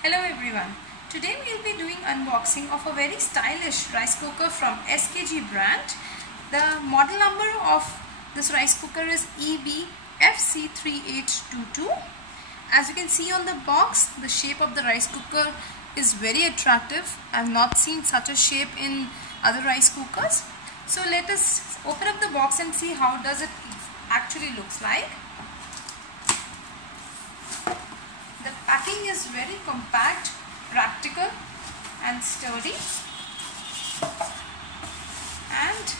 Hello everyone. Today we will be doing unboxing of a very stylish rice cooker from SKG brand. The model number of this rice cooker is EBFC3822. As you can see on the box, the shape of the rice cooker is very attractive. I have not seen such a shape in other rice cookers. So let us open up the box and see how does it actually looks like. The packing is very compact, practical and sturdy. And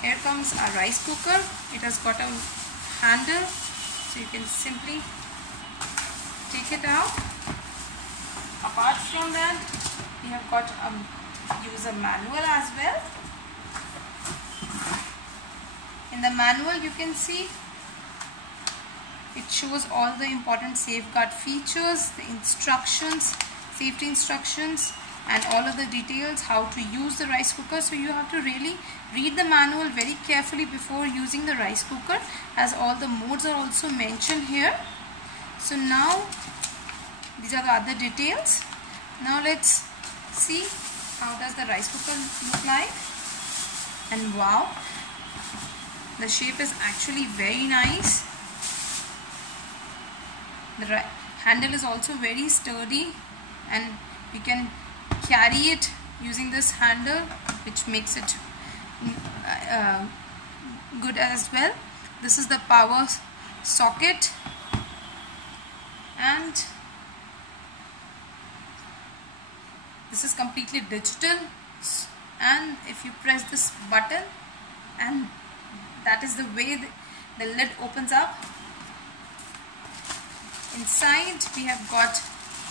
here comes our rice cooker. It has got a handle, so you can simply take it out. Apart from that, we have got a user manual as well. In the manual you can see it shows all the important safeguard features, the instructions, safety instructions and all of the details how to use the rice cooker. So you have to really read the manual very carefully before using the rice cooker, as all the modes are also mentioned here. So now these are the other details. Now let's see how does the rice cooker look like. And wow, the shape is actually very nice. The handle is also very sturdy and you can carry it using this handle, which makes it good as well. This is the power socket, and this is completely digital, and if you press this button, and that is the way the lid opens up. Inside we have got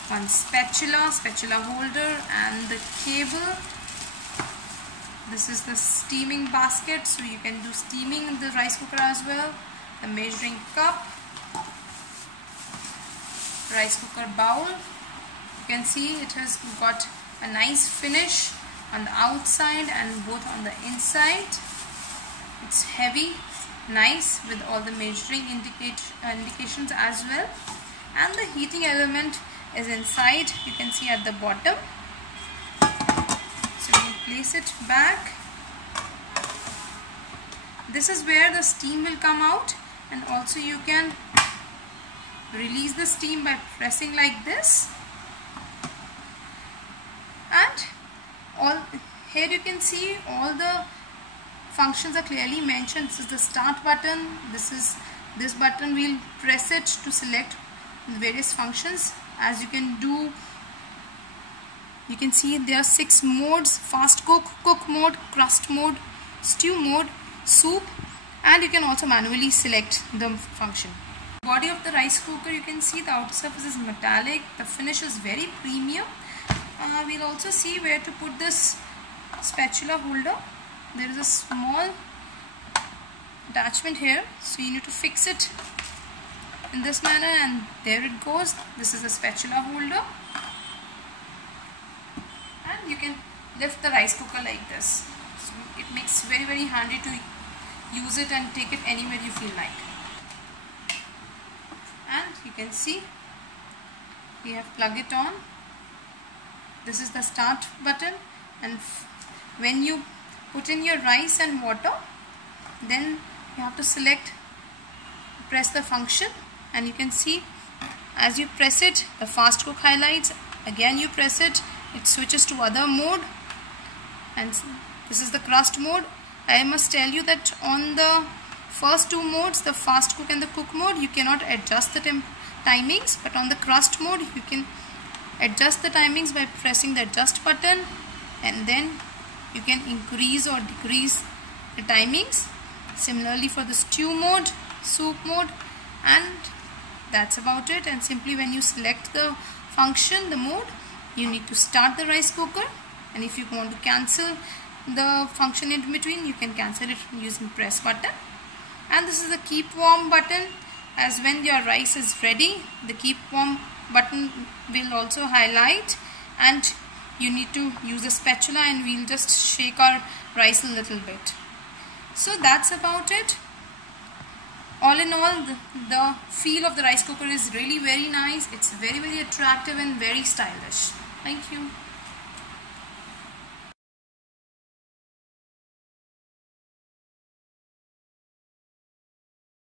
one spatula holder and the cable. This is the steaming basket, so you can do steaming in the rice cooker as well. The measuring cup, rice cooker bowl. You can see it has got a nice finish on the outside and both on the inside. It's heavy, nice, with all the measuring indications as well. And the heating element is inside, you can see at the bottom. So we place it back. This is where the steam will come out, and also you can release the steam by pressing like this. And here you can see all the functions are clearly mentioned. This is the start button. This button, we'll press it to select various functions. As you can see there are 6 modes: fast cook mode, crust mode, stew mode, soup, and you can also manually select the function. Body of the rice cooker, you can see the outer surface is metallic, the finish is very premium. We'll also see where to put this spatula holder. There is a small attachment here, so you need to fix it in this manner, and there it goes. This is the spatula holder, and you can lift the rice cooker like this. So it makes very handy to use it and take it anywhere you feel like. And you can see we have plugged it on. This is the start button, and when you put in your rice and water, then you have to press the function, and you can see as you press it, the fast cook highlights. Again you press it, it switches to other mode, and this is the crust mode. I must tell you that on the first 2 modes, the fast cook and the cook mode, you cannot adjust the timings, but on the crust mode you can adjust the timings by pressing the adjust button, and then you can increase or decrease the timings. Similarly for the stew mode, soup mode, and that's about it. And simply when you select the function, the mode, you need to start the rice cooker, and if you want to cancel the function in between, you can cancel it using press button. And this is the keep warm button, as when your rice is ready, the keep warm button will also highlight, and you need to use a spatula, and we'll just shake our rice a little bit. So that's about it. all in all, the feel of the rice cooker is really very nice. It's very attractive and very stylish. Thank you.